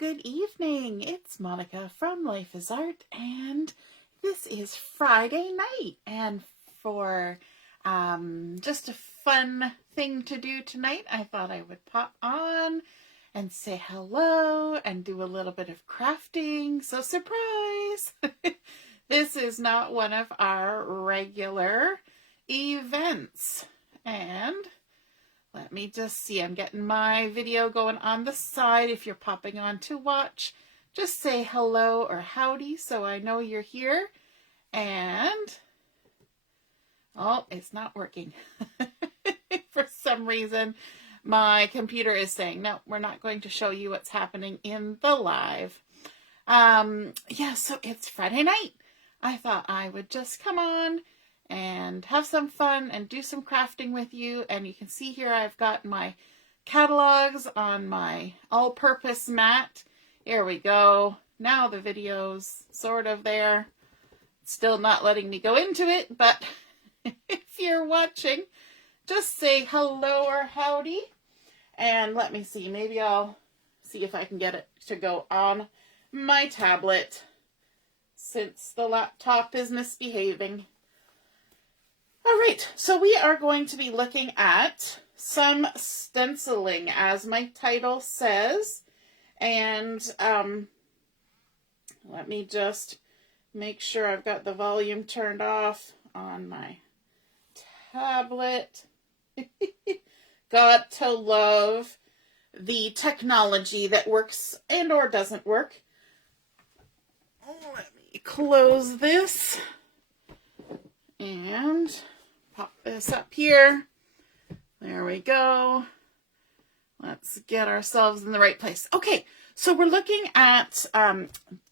good evening. It's Monica from Life is Art, and this is Friday night. And for just a fun thing to do tonight, I thought I would pop on and say hello and do a little bit of crafting. So surprise! This is not one of our regular events. And let me just see, I'm getting my video going on the side. If you're popping on to watch, just say hello or howdy so I know you're here. And, oh, it's not working. For some reason, my computer is saying, no, we're not going to show you what's happening in the live. Yeah, so it's Friday night. I thought I would just come on and have some fun and do some crafting with you. And you can see here I've got my catalogs on my all-purpose mat. Here we go. Now the video's sort of there. It's still not letting me go into it, but if you're watching, just say hello or howdy. And let me see, maybe I'll see if I can get it to go on my tablet since the laptop is misbehaving. All right, so we are going to be looking at some stenciling, as my title says. And let me just make sure I've got the volume turned off on my tablet. Got to love the technology that works and or doesn't work. Let me close this and pop this up here. There we go. Let's get ourselves in the right place. Okay, so we're looking at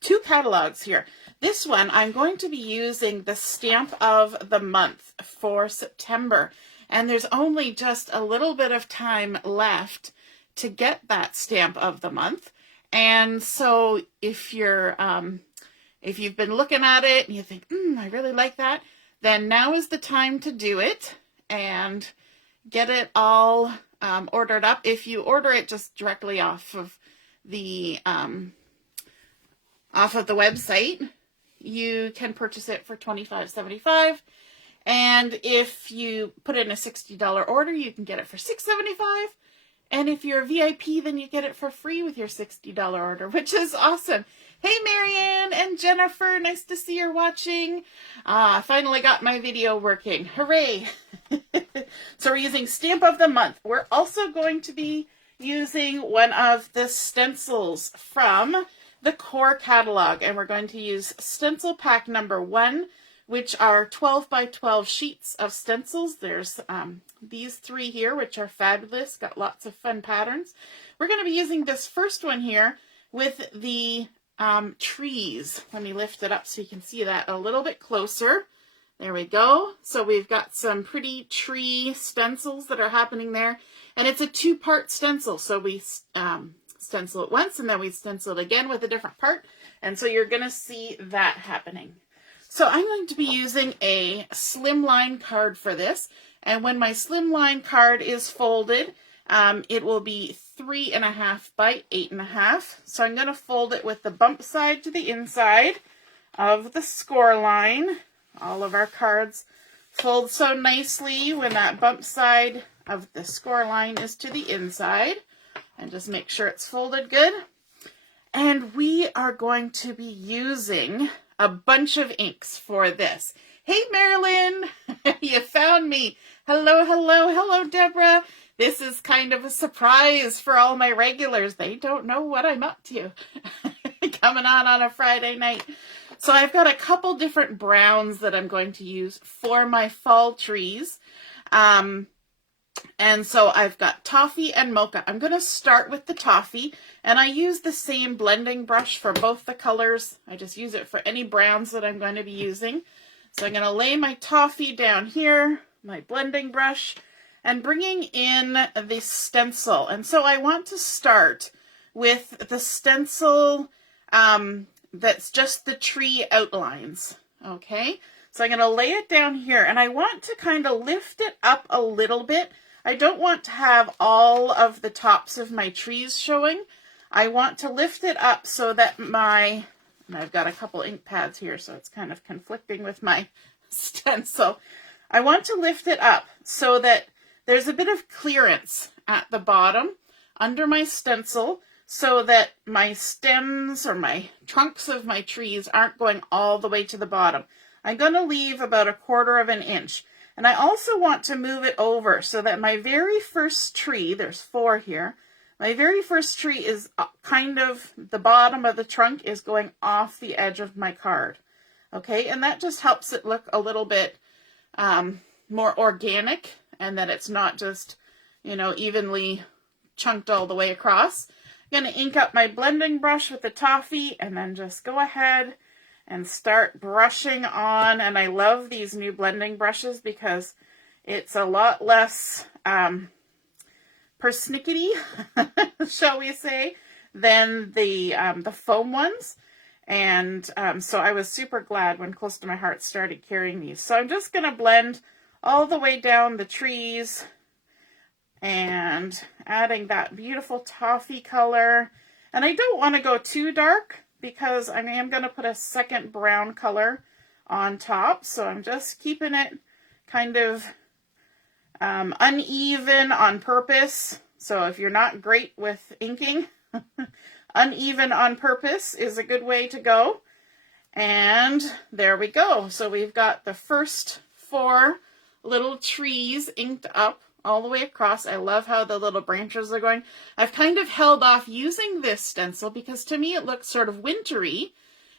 two catalogs here. This one, I'm going to be using the stamp of the month for September. And there's only just a little bit of time left to get that stamp of the month. And so if you're, if you've been looking at it and you think, I really like that, then now is the time to do it and get it all ordered up. If you order it just directly off of the website, you can purchase it for $25.75. And if you put in a $60 order, you can get it for $6.75. And if you're a VIP, then you get it for free with your $60 order, which is awesome. Hey, Marianne and Jennifer, nice to see you're watching. I finally got my video working. Hooray. So we're using Stamp of the Month. We're also going to be using one of the stencils from the core catalog. And we're going to use stencil pack number 1, which are 12 by 12 sheets of stencils. There's these 3 here, which are fabulous, got lots of fun patterns. We're going to be using this first one here with the trees. Let me lift it up so you can see that a little bit closer. There we go. So we've got some pretty tree stencils that are happening there. And it's a 2-part stencil. So we stencil it once and then we stencil it again with a different part. And so you're going to see that happening. So I'm going to be using a slimline card for this. And when my slimline card is folded, it will be 3.5 by 8.5. So I'm going to fold it with the bump side to the inside of the score line. All of our cards fold so nicely when that bump side of the score line is to the inside. And just make sure it's folded good. And we are going to be using a bunch of inks for this. Hey, Marilyn, you found me. Hello, hello, hello, Deborah. This is kind of a surprise for all my regulars. They don't know what I'm up to. Coming on a Friday night. So I've got a couple different browns that I'm going to use for my fall trees. And so I've got Toffee and Mocha. I'm going to start with the Toffee, and I use the same blending brush for both the colors. I just use it for any browns that I'm going to be using. So I'm going to lay my Toffee down here, my blending brush, and bringing in the stencil. And so I want to start with the stencil that's just the tree outlines. Okay, so I'm going to lay it down here, and I want to kind of lift it up a little bit. I don't want to have all of the tops of my trees showing. I want to lift it up so that and I've got a couple ink pads here, so it's kind of conflicting with my stencil. I want to lift it up so that there's a bit of clearance at the bottom under my stencil so that my stems or my trunks of my trees aren't going all the way to the bottom. I'm going to leave about 1/4 of an inch. And I also want to move it over so that my very first tree, there's 4 here, my very first tree is kind of, the bottom of the trunk is going off the edge of my card. Okay, and that just helps it look a little bit more organic, and that it's not just, you know, evenly chunked all the way across. I'm going to ink up my blending brush with the Toffee and then just go ahead and start brushing on. And I love these new blending brushes because it's a lot less persnickety, shall we say, than the foam ones. And so I was super glad when Close to My Heart started carrying these. So I'm just going to blend all the way down the trees and adding that beautiful Toffee color. And I don't want to go too dark because I am going to put a second brown color on top. So I'm just keeping it kind of uneven on purpose. So if you're not great with inking, uneven on purpose is a good way to go. And there we go. So we've got the first 4 little trees inked up all the way across. I love how the little branches are going. I've kind of held off using this stencil because to me it looks sort of wintry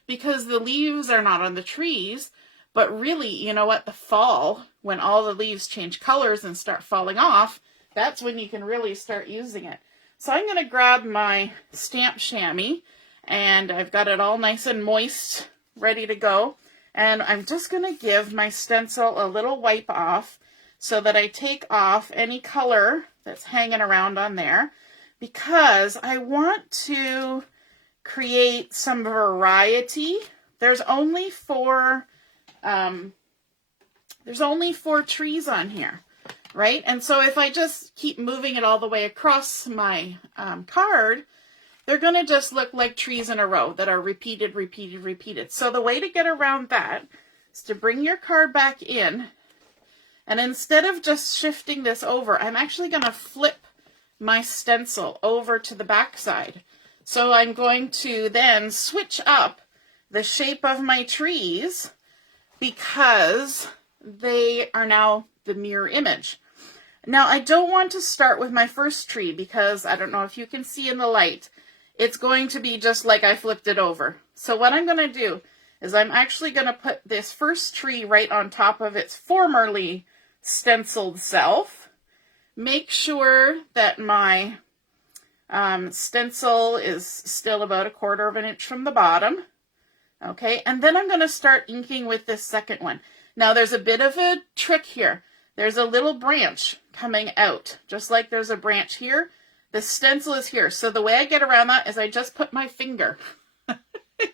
because the leaves are not on the trees. But really, you know what, the fall, when all the leaves change colors and start falling off, that's when you can really start using it. So I'm going to grab my stamp chamois, and I've got it all nice and moist, ready to go. And I'm just going to give my stencil a little wipe off so that I take off any color that's hanging around on there, because I want to create some variety. There's only 4 trees on here, right? And so if I just keep moving it all the way across my card, they're going to just look like trees in a row that are repeated, repeated, repeated. So the way to get around that is to bring your card back in, and instead of just shifting this over, I'm actually going to flip my stencil over to the back side. So I'm going to then switch up the shape of my trees because they are now the mirror image. Now, I don't want to start with my first tree because I don't know if you can see in the light, it's going to be just like I flipped it over. So what I'm going to do is I'm actually going to put this first tree right on top of its formerly stenciled self. Make sure that my stencil is still about 1/4 of an inch from the bottom. Okay, and then I'm going to start inking with this second one. Now there's a bit of a trick here. There's a little branch coming out, just like there's a branch here. The stencil is here. So the way I get around that is I just put my finger.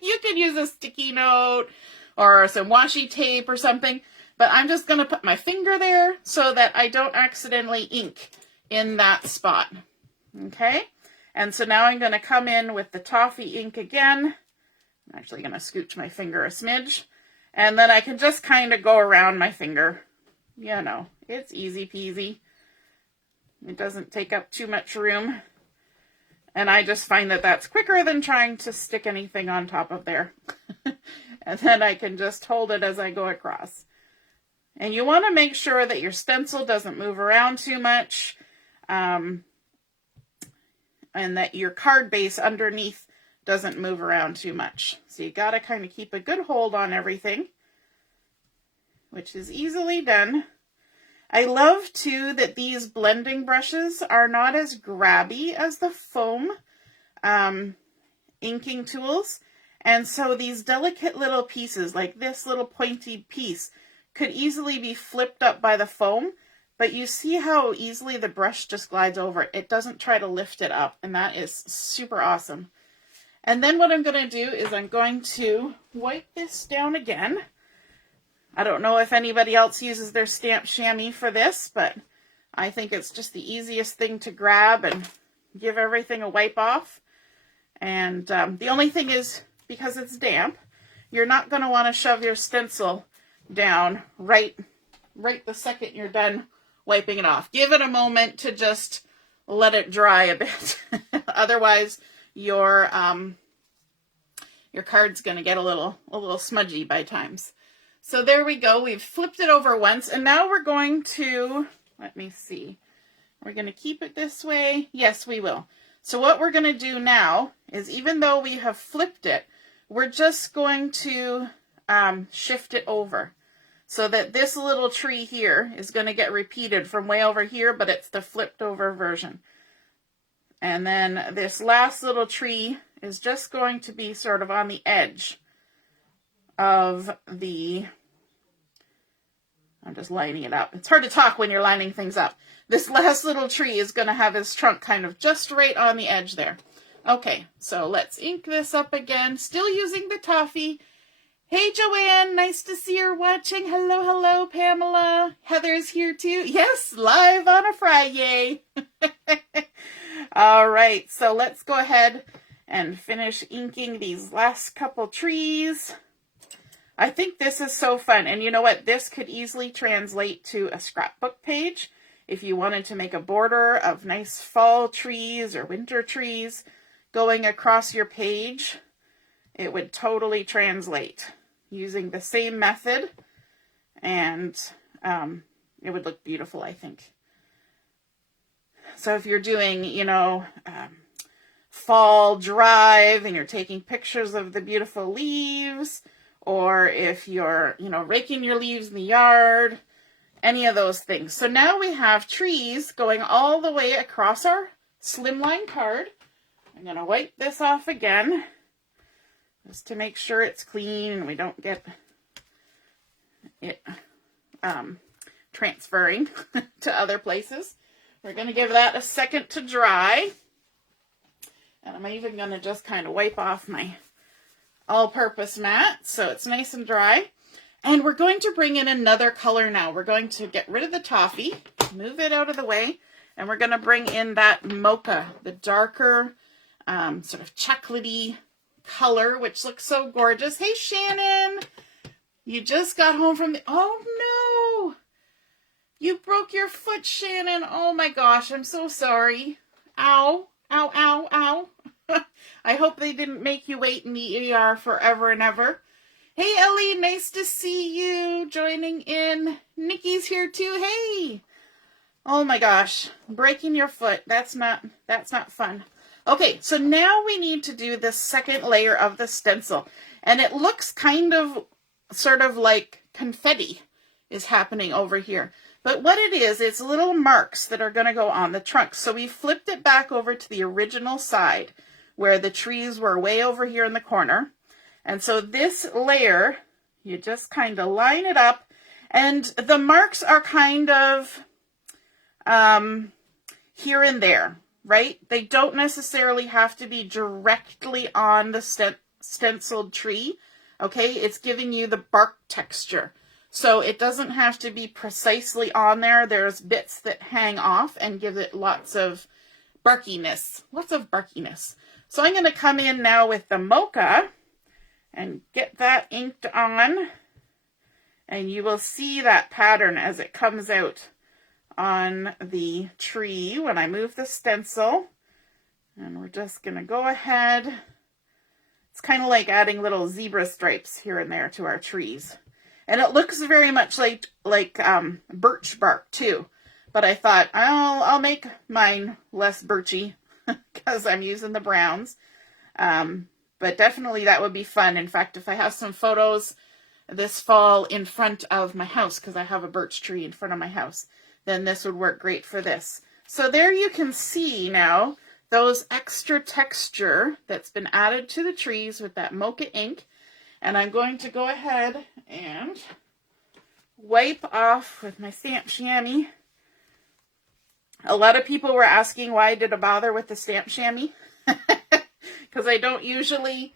You can use a sticky note or some washi tape or something, but I'm just going to put my finger there so that I don't accidentally ink in that spot. Okay, and so now I'm going to come in with the Toffee ink again. I'm actually going to scooch my finger a smidge, and then I can just kind of go around my finger. You know, it's easy peasy. It doesn't take up too much room. And I just find that that's quicker than trying to stick anything on top of there. And then I can just hold it as I go across. And you want to make sure that your stencil doesn't move around too much. And that your card base underneath doesn't move around too much. So you got to kind of keep a good hold on everything, which is easily done. I love too that these blending brushes are not as grabby as the foam inking tools. And so these delicate little pieces, like this little pointy piece, could easily be flipped up by the foam. But you see how easily the brush just glides over it. It doesn't try to lift it up, and that is super awesome. And then what I'm going to do is I'm going to wipe this down again. I don't know if anybody else uses their stamp chamois for this, but I think it's just the easiest thing to grab and give everything a wipe off. And the only thing is, because it's damp, you're not going to want to shove your stencil down right the second you're done wiping it off. Give it a moment to just let it dry a bit. Otherwise, your card's going to get a little smudgy by times. So there we go. We've flipped it over once, and now we're going to, let me see. We're going to keep it this way. Yes, we will. So what we're going to do now is, even though we have flipped it, we're just going to shift it over so that this little tree here is going to get repeated from way over here, but it's the flipped over version. And then this last little tree is just going to be sort of on the edge of the, I'm just lining it up. It's hard to talk when you're lining things up. This last little tree is going to have his trunk kind of just right on the edge there. Okay, so let's ink this up again. Still using the Toffee. Hey, Joanne, nice to see you're watching. Hello, hello, Pamela. Heather's here too. Yes, live on a Friday. All right, so let's go ahead and finish inking these last couple trees. I think this is so fun. And you know what? This could easily translate to a scrapbook page. If you wanted to make a border of nice fall trees or winter trees going across your page, it would totally translate using the same method, and it would look beautiful, I think. So if you're doing, fall drive and you're taking pictures of the beautiful leaves, or if you're, raking your leaves in the yard, any of those things. So now we have trees going all the way across our slimline card. I'm going to wipe this off again just to make sure it's clean and we don't get it transferring to other places. We're going to give that a second to dry. And I'm even going to just kind of wipe off my all-purpose mat so it's nice and dry. And we're going to bring in another color now. We're going to get rid of the Toffee, move it out of the way, and we're going to bring in that Mocha, the darker, sort of chocolatey color, which looks so gorgeous. Hey, Shannon, you just got home from the, oh no, you broke your foot, Shannon. Oh my gosh, I'm so sorry. Ow, ow, ow, ow. I hope they didn't make you wait in the ER forever and ever. Hey, Ellie, nice to see you joining in. Nikki's here too. Hey. Oh my gosh, breaking your foot. That's not fun. Okay, so now we need to do the second layer of the stencil. And it looks kind of sort of like confetti is happening over here. But what it is, it's little marks that are going to go on the trunk. So we flipped it back over to the original side where the trees were way over here in the corner. And so this layer, you just kind of line it up, and the marks are kind of here and there, right? They don't necessarily have to be directly on the stenciled tree, okay? It's giving you the bark texture. So it doesn't have to be precisely on there. There's bits that hang off and give it lots of barkiness, So I'm going to come in now with the Mocha and get that inked on, and you will see that pattern as it comes out on the tree when I move the stencil. And we're just going to go ahead. It's kind of like adding little zebra stripes here and there to our trees. And it looks very much like birch bark too. But I thought, I'll make mine less birchy because I'm using the browns. But definitely that would be fun. In fact, if I have some photos this fall in front of my house, because I have a birch tree in front of my house, then this would work great for this. So there you can see now those extra texture that's been added to the trees with that Mocha ink. And I'm going to go ahead and wipe off with my stamp chamois. A lot of people were asking why I did a bother with the stamp chamois. Because I don't usually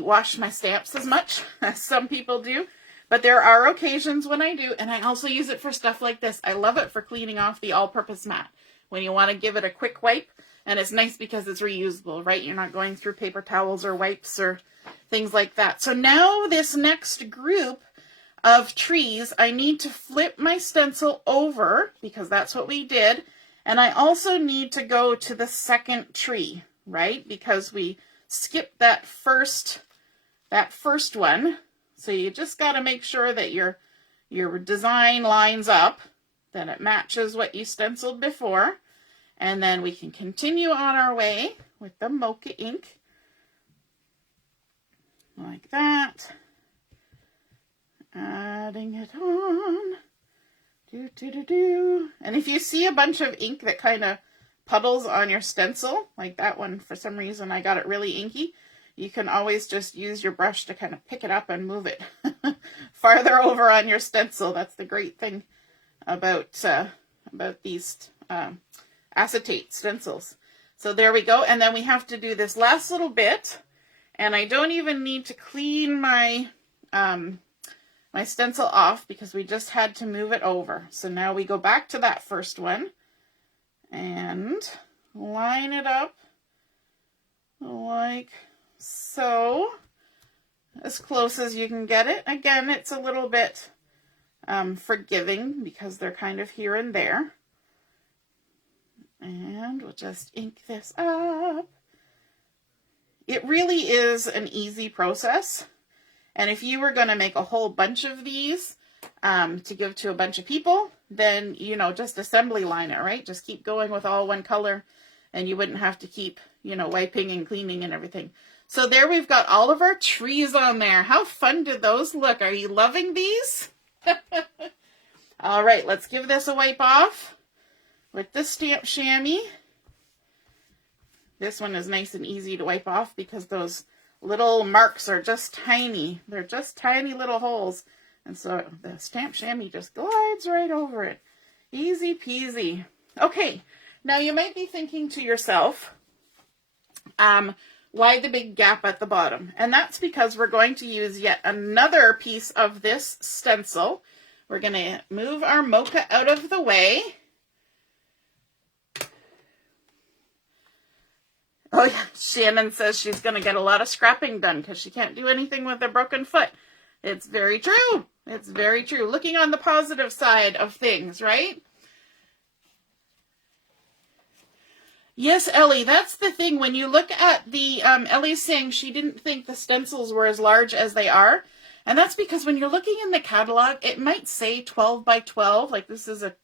wash my stamps as much as some people do, but there are occasions when I do, and I also use it for stuff like this. I love it for cleaning off the all-purpose mat when you want to give it a quick wipe. And it's nice because it's reusable, right? You're not going through paper towels or wipes or things like that. So now this next group of trees, I need to flip my stencil over because that's what we did. And I also need to go to the second tree, right? Because we skipped that first one. So you just got to make sure that your design lines up, that it matches what you stenciled before. And then we can continue on our way with the Mocha ink. Like that. Adding it on. And if you see a bunch of ink that kind of puddles on your stencil, like that one, for some reason I got it really inky, you can always just use your brush to kind of pick it up and move it farther over on your stencil. That's the great thing about these acetate stencils. So there we go. And then we have to do this last little bit, and I don't even need to clean my my stencil off because we just had to move it over. So now we go back to that first one and line it up like so, as close as you can get it. Again, it's a little bit forgiving because they're kind of here and there. And we'll just ink this up. It really is an easy process. And if you were going to make a whole bunch of these to give to a bunch of people, then, you know, just assembly line it, right? Just keep going with all one color and you wouldn't have to keep, you know, wiping and cleaning and everything. So there we've got all of our trees on there. How fun did those look? Are you loving these? All right, let's give this a wipe off with the stamp chamois. This one is nice and easy to wipe off because those little marks are just tiny. They're just tiny little holes. And so the stamp chamois just glides right over it. Easy peasy. Okay, now you might be thinking to yourself, why the big gap at the bottom? And that's because we're going to use yet another piece of this stencil. We're going to move our Mocha out of the way. Oh yeah, Shannon says she's going to get a lot of scrapping done because she can't do anything with a broken foot. It's very true. It's very true. Looking on the positive side of things, right? Yes, Ellie, that's the thing. When you look at the, Ellie's saying she didn't think the stencils were as large as they are. And that's because when you're looking in the catalog, it might say 12 by 12. Like this is a,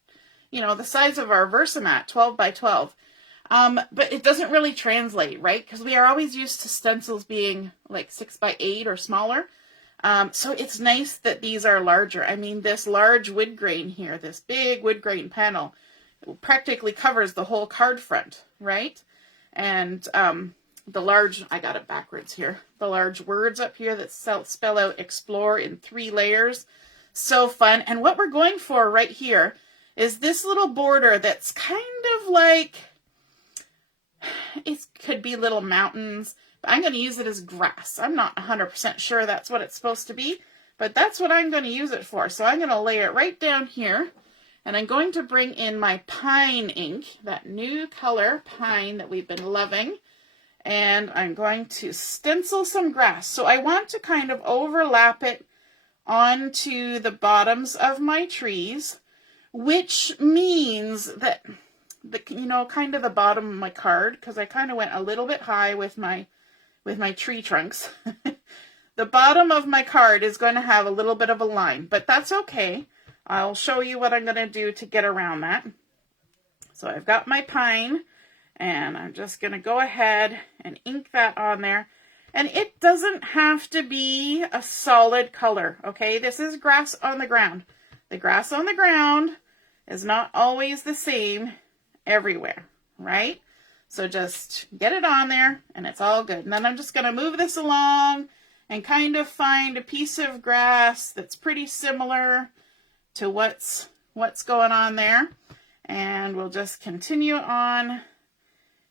you know, the size of our Versamat, 12 by 12. But it doesn't really translate, right? Because we are always used to stencils being like 6 by 8 or smaller. So it's nice that these are larger. I mean, this large wood grain here, this big wood grain panel, practically covers the whole card front, right? And the large, I got it backwards here, the large words up here that spell out explore in 3 layers. So fun. And what we're going for right here is this little border that's kind of like, it could be little mountains, but I'm going to use it as grass. I'm not 100% sure that's what it's supposed to be, but that's what I'm going to use it for. So I'm going to lay it right down here, and I'm going to bring in my pine ink, that new color pine that we've been loving, and I'm going to stencil some grass. So I want to kind of overlap it onto the bottoms of my trees, which means that you know, kind of the bottom of my card, because I kind of went a little bit high with my tree trunks. The bottom of my card is going to have a little bit of a line, but that's okay. I'll show you what I'm going to do to get around that. So I've got my pine, and I'm just going to go ahead and ink that on there. And it doesn't have to be a solid color, okay? This is grass on the ground. The grass on the ground is not always the same everywhere, right? So just get it on there and it's all good. And then I'm just going to move this along and kind of find a piece of grass that's pretty similar to what's going on there. And we'll just continue on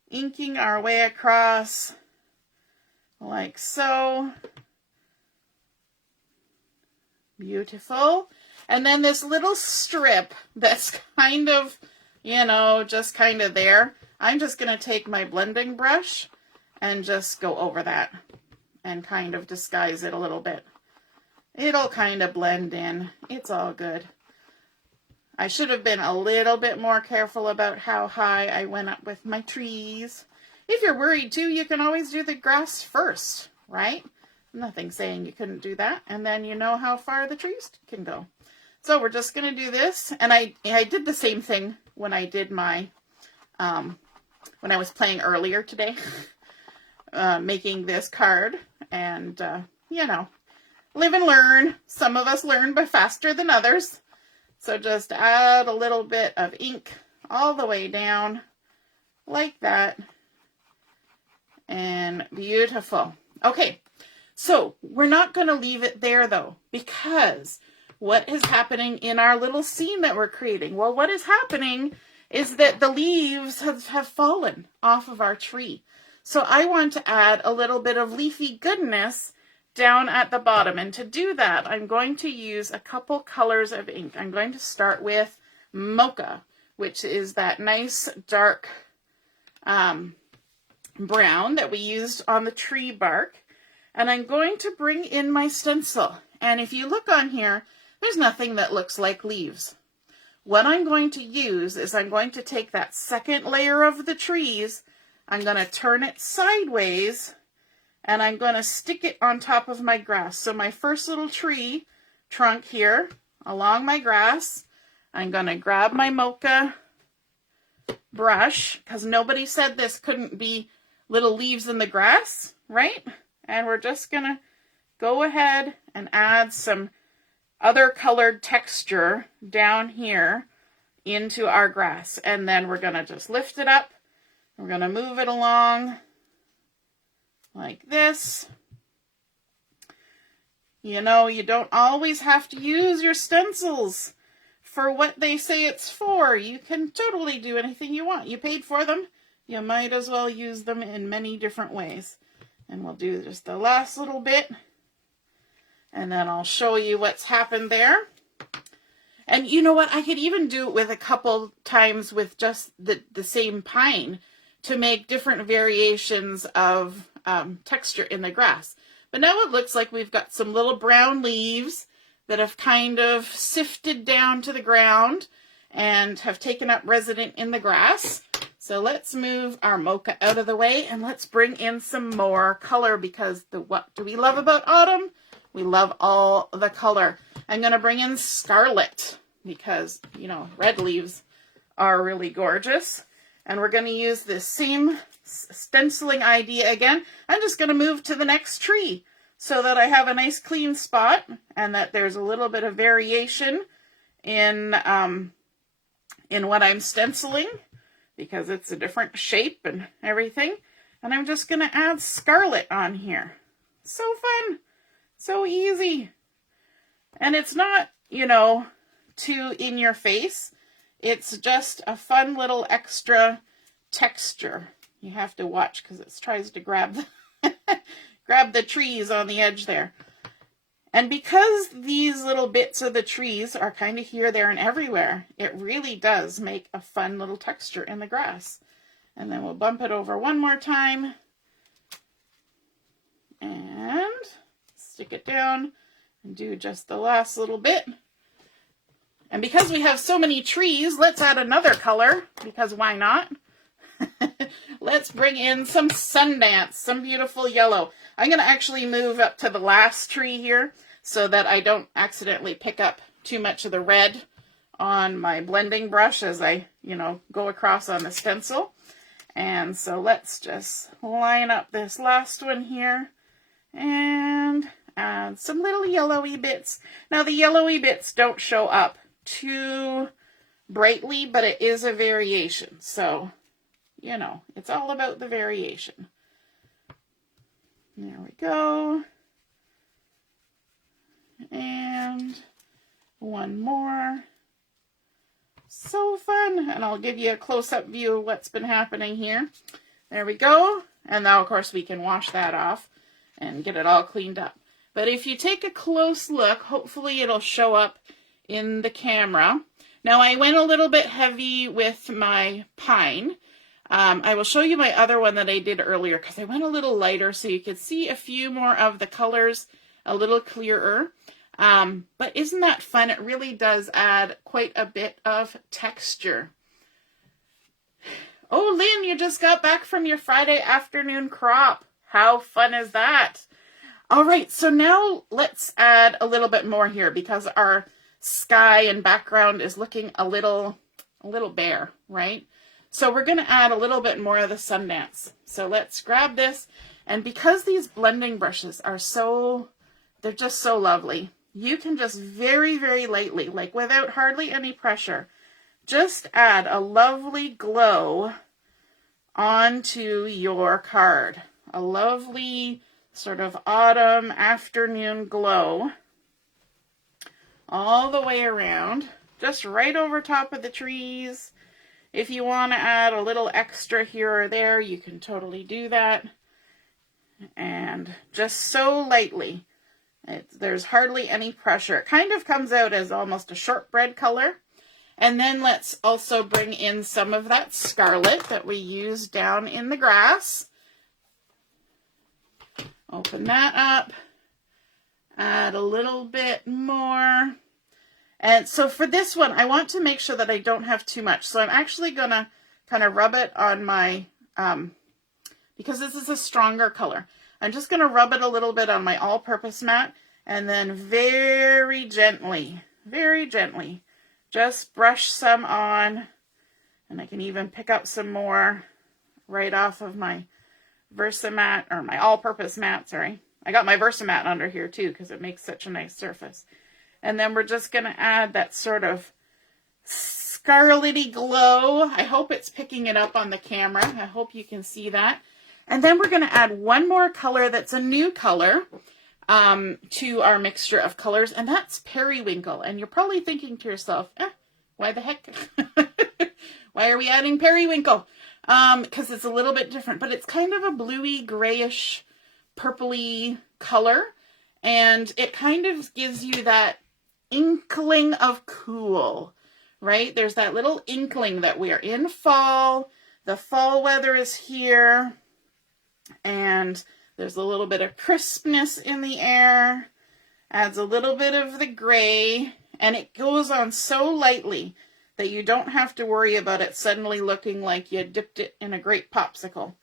inking our way across like so. Beautiful. And then this little strip that's kind of, you know, just kind of there. I'm just going to take my blending brush and just go over that and kind of disguise it a little bit. It'll kind of blend in. It's all good. I should have been a little bit more careful about how high I went up with my trees. If you're worried too, you can always do the grass first, right? Nothing saying you couldn't do that. And then you know how far the trees can go. So we're just going to do this. And I did the same thing when I did my, when I was playing earlier today, making this card. And, you know, live and learn. Some of us learn but faster than others. So just add a little bit of ink all the way down like that. And beautiful. Okay, so we're not going to leave it there though, because what is happening in our little scene that we're creating? Well, what is happening is that the leaves have fallen off of our tree. So I want to add a little bit of leafy goodness down at the bottom. And to do that, I'm going to use a couple colors of ink. I'm going to start with Mocha, which is that nice dark brown that we used on the tree bark. And I'm going to bring in my stencil. And if you look on here, there's nothing that looks like leaves. What I'm going to use is I'm going to take that second layer of the trees, I'm going to turn it sideways, and I'm going to stick it on top of my grass. So my first little tree trunk here along my grass, I'm going to grab my Mocha brush, because nobody said this couldn't be little leaves in the grass, right? And we're just going to go ahead and add some other colored texture down here into our grass. And then we're going to just lift it up. We're going to move it along like this. You know, you don't always have to use your stencils for what they say it's for. You can totally do anything you want. You paid for them. You might as well use them in many different ways. And we'll do just the last little bit. And then I'll show you what's happened there. And you know what? I could even do it with a couple times with just the same pine to make different variations of texture in the grass. But now it looks like we've got some little brown leaves that have kind of sifted down to the ground and have taken up residence in the grass. So let's move our Mocha out of the way and let's bring in some more color, because what do we love about autumn? We love all the color. I'm going to bring in Scarlet because, you know, red leaves are really gorgeous. And we're going to use this same stenciling idea again. I'm just going to move to the next tree so that I have a nice clean spot and that there's a little bit of variation in what I'm stenciling, because it's a different shape and everything. And I'm just going to add Scarlet on here. So fun. So easy. And it's not, you know, too in your face. It's just a fun little extra texture. You have to watch because it tries to grab the trees on the edge there. And because these little bits of the trees are kind of here, there, and everywhere, it really does make a fun little texture in the grass. And then we'll bump it over one more time. And stick it down and do just the last little bit. And because we have so many trees, let's add another color, because why not? Let's bring in some Sundance, some beautiful yellow. I'm going to actually move up to the last tree here so that I don't accidentally pick up too much of the red on my blending brush as I, you know, go across on the stencil. And so let's just line up this last one here and add some little yellowy bits. Now the yellowy bits don't show up too brightly, but it is a variation. So, you know, it's all about the variation. There we go. And one more. So fun. And I'll give you a close-up view of what's been happening here. There we go. And now, of course, we can wash that off and get it all cleaned up. But if you take a close look, hopefully it'll show up in the camera. Now, I went a little bit heavy with my pine. I will show you my other one that I did earlier because I went a little lighter so you could see a few more of the colors a little clearer. But isn't that fun? It really does add quite a bit of texture. Oh, Lynn, you just got back from your Friday afternoon crop. How fun is that? All right, so now let's add a little bit more here because our sky and background is looking a little bare, right? So we're going to add a little bit more of the Sundance. So let's grab this. And because these blending brushes are they're just so lovely, you can just very, very lightly, like without hardly any pressure, just add a lovely glow onto your card. A lovely sort of autumn afternoon glow all the way around, just right over top of the trees. If you want to add a little extra here or there, you can totally do that. And just so lightly. There's hardly any pressure. It kind of comes out as almost a shortbread color. And then let's also bring in some of that Scarlet that we used down in the grass. Open that up. Add a little bit more. And so for this one, I want to make sure that I don't have too much. So I'm actually going to kind of rub it on my, because this is a stronger color, I'm just going to rub it a little bit on my all-purpose mat and then very gently, just brush some on. And I can even pick up some more right off of my Versamat, or my all-purpose mat, sorry. I got my Versamat under here too because it makes such a nice surface. And then we're just going to add that sort of scarlety glow. I hope it's picking it up on the camera. I hope you can see that. And then we're going to add one more color that's a new color to our mixture of colors, and that's Periwinkle. And you're probably thinking to yourself, why the heck? Why are we adding Periwinkle? Because it's a little bit different, but it's kind of a bluey, grayish, purpley color. And it kind of gives you that inkling of cool, right? There's that little inkling that we are in fall. The fall weather is here. And there's a little bit of crispness in the air. Adds a little bit of the gray. And it goes on so lightly that you don't have to worry about it suddenly looking like you dipped it in a grape popsicle,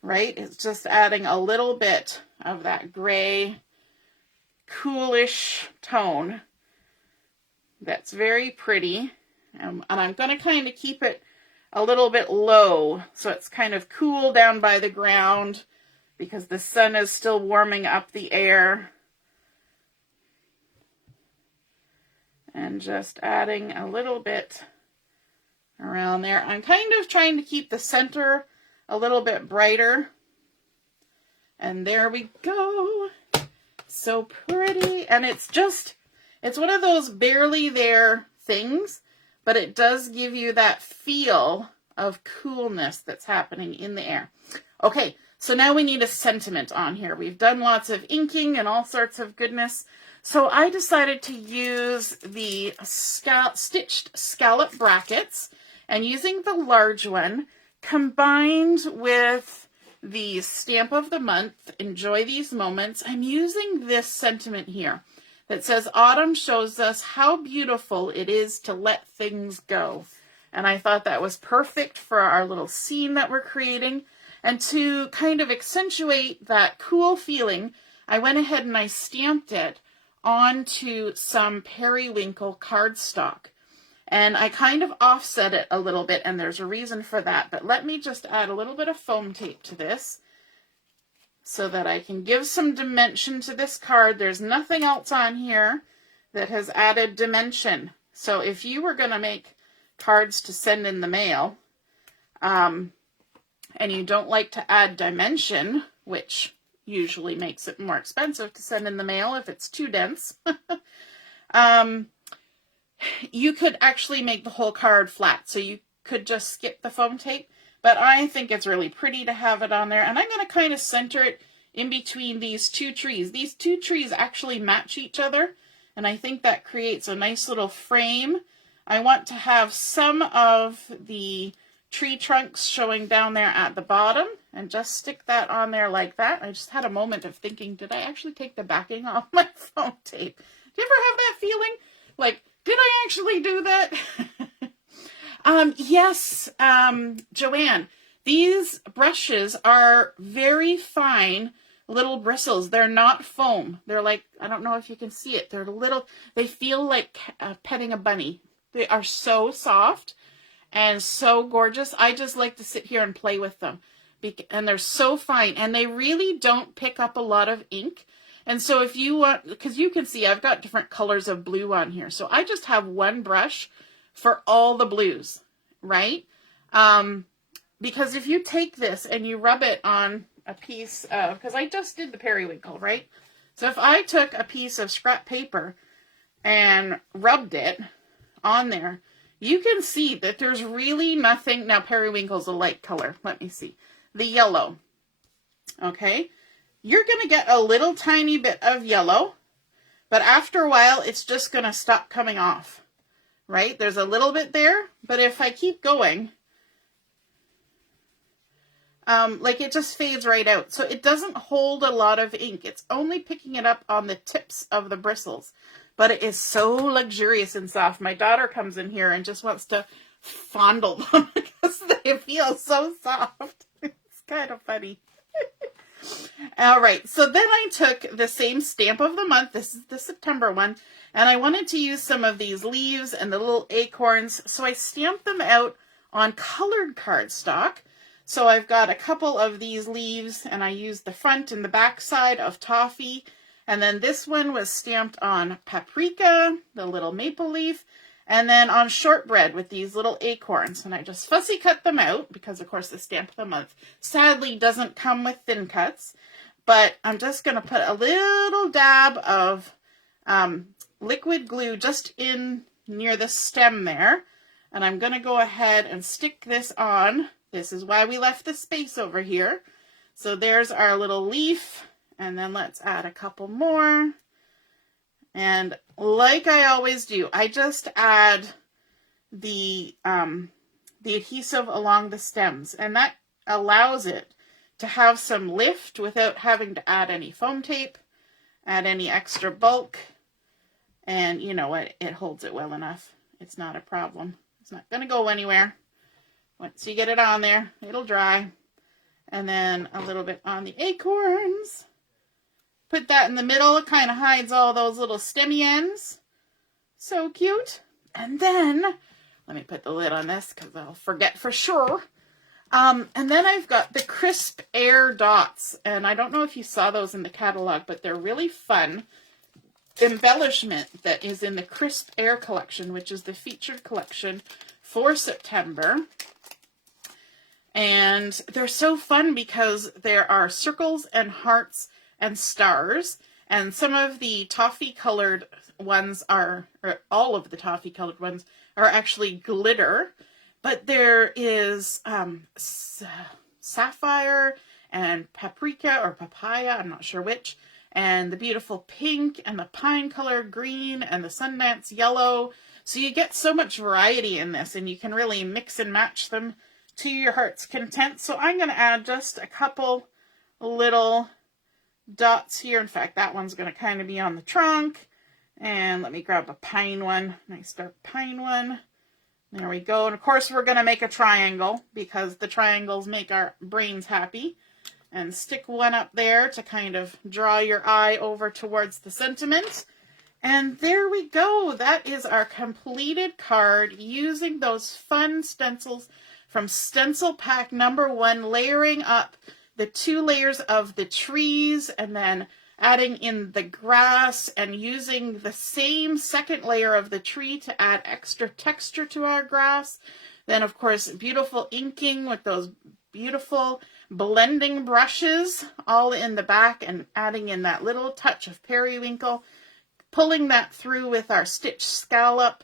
right? It's just adding a little bit of that gray, coolish tone that's very pretty. And I'm going to kind of keep it a little bit low so it's kind of cool down by the ground because the sun is still warming up the air. And just adding a little bit around there. I'm kind of trying to keep the center a little bit brighter. And there we go. So pretty. And it's one of those barely there things, but it does give you that feel of coolness that's happening in the air. Okay, so now we need a sentiment on here. We've done lots of inking and all sorts of goodness. So I decided to use the stitched scallop brackets, and using the large one combined with the stamp of the month, Enjoy These Moments, I'm using this sentiment here that says, autumn shows us how beautiful it is to let things go. And I thought that was perfect for our little scene that we're creating. And to kind of accentuate that cool feeling, I went ahead and I stamped it onto some Periwinkle cardstock. And I kind of offset it a little bit, and there's a reason for that. But let me just add a little bit of foam tape to this so that I can give some dimension to this card. There's nothing else on here that has added dimension. So if you were going to make cards to send in the mail, and you don't like to add dimension, which usually makes it more expensive to send in the mail if it's too dense, you could actually make the whole card flat. So you could just skip the foam tape, but I think it's really pretty to have it on there. And I'm going to kind of center it in between these two trees. These two trees actually match each other, and I think that creates a nice little frame. I want to have some of the tree trunks showing down there at the bottom, and just stick that on there like that. I just had a moment of thinking, did I actually take the backing off my foam tape? Do you ever have that feeling? Like, did I actually do that? Yes, Joanne, these brushes are very fine little bristles. They're not foam. They're like, I don't know if you can see it. They're little, they feel like petting a bunny. They are so soft and so gorgeous. I just like to sit here and play with them. And they're so fine. And they really don't pick up a lot of ink. And so if you want, because you can see I've got different colors of blue on here. So I just have one brush for all the blues, right? Because if you take this and you rub it on a piece of, because I just did the periwinkle, right? So if I took a piece of scrap paper and rubbed it on there, you can see that there's really nothing. Now, periwinkle's a light color. Let me see. The yellow. Okay. You're going to get a little tiny bit of yellow, but after a while, it's just going to stop coming off, right? There's a little bit there, but if I keep going, like it just fades right out. So it doesn't hold a lot of ink. It's only picking it up on the tips of the bristles. But it is so luxurious and soft. My daughter comes in here and just wants to fondle them because they feel so soft. It's kind of funny. All right, so then I took the same stamp of the month. This is the September one. And I wanted to use some of these leaves and the little acorns. So I stamped them out on colored cardstock. So I've got a couple of these leaves, and I used the front and the back side of Toffee. And then this one was stamped on Paprika, the little maple leaf, and then on Shortbread with these little acorns. And I just fussy cut them out because, of course, the stamp of the month sadly doesn't come with thin cuts. But I'm just going to put a little dab of liquid glue just in near the stem there. And I'm going to go ahead and stick this on. This is why we left the space over here. So there's our little leaf. And then let's add a couple more. And like I always do, I just add the adhesive along the stems. And that allows it to have some lift without having to add any foam tape, add any extra bulk. And you know what? It holds it well enough. It's not a problem. It's not going to go anywhere. Once you get it on there, it'll dry. And then a little bit on the acorns. Put that in the middle. It kind of hides all those little stemmy ends. So cute. And then, let me put the lid on this because I'll forget for sure. And then I've got the crisp air dots. And I don't know if you saw those in the catalog, but they're really fun embellishment that is in the crisp air collection, which is the featured collection for September. And they're so fun because there are circles and hearts and stars. And some of the toffee colored ones are, or all of the toffee colored ones are actually glitter. But there is sapphire and paprika or papaya, I'm not sure which. And the beautiful pink and the pine color green and the Sundance yellow. So you get so much variety in this, and you can really mix and match them to your heart's content. So I'm going to add just a couple little dots here. In fact, that one's going to kind of be on the trunk. And let me grab a pine one. Nice dark pine one. There we go. And of course, we're going to make a triangle because the triangles make our brains happy. And stick one up there to kind of draw your eye over towards the sentiment. And there we go. That is our completed card using those fun stencils from Stencil Pack number 1, layering up the 2 layers of the trees and then adding in the grass and using the same second layer of the tree to add extra texture to our grass. Then, of course, beautiful inking with those beautiful blending brushes all in the back and adding in that little touch of periwinkle, pulling that through with our stitch scallop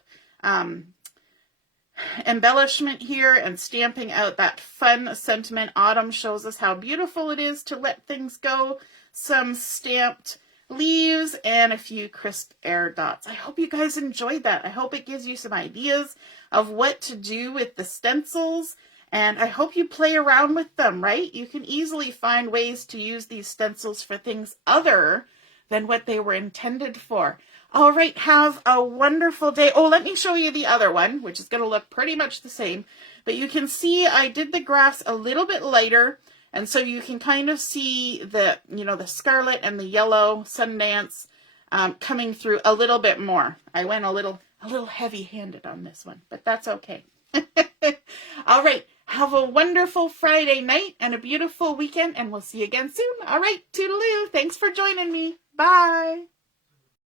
embellishment here and stamping out that fun sentiment. Autumn shows us how beautiful it is to let things go. Some stamped leaves and a few crisp air dots. I hope you guys enjoyed that. I hope it gives you some ideas of what to do with the stencils And I hope you play around with them, right? You can easily find ways to use these stencils for things other than what they were intended for. All right, have a wonderful day. Oh, let me show you the other one, which is going to look pretty much the same. But you can see I did the grass a little bit lighter, and so you can kind of see the, the scarlet and the yellow Sundance coming through a little bit more. I went a little heavy-handed on this one, but that's okay. All right, have a wonderful Friday night and a beautiful weekend, and we'll see you again soon. All right, toodaloo. Thanks for joining me. Bye.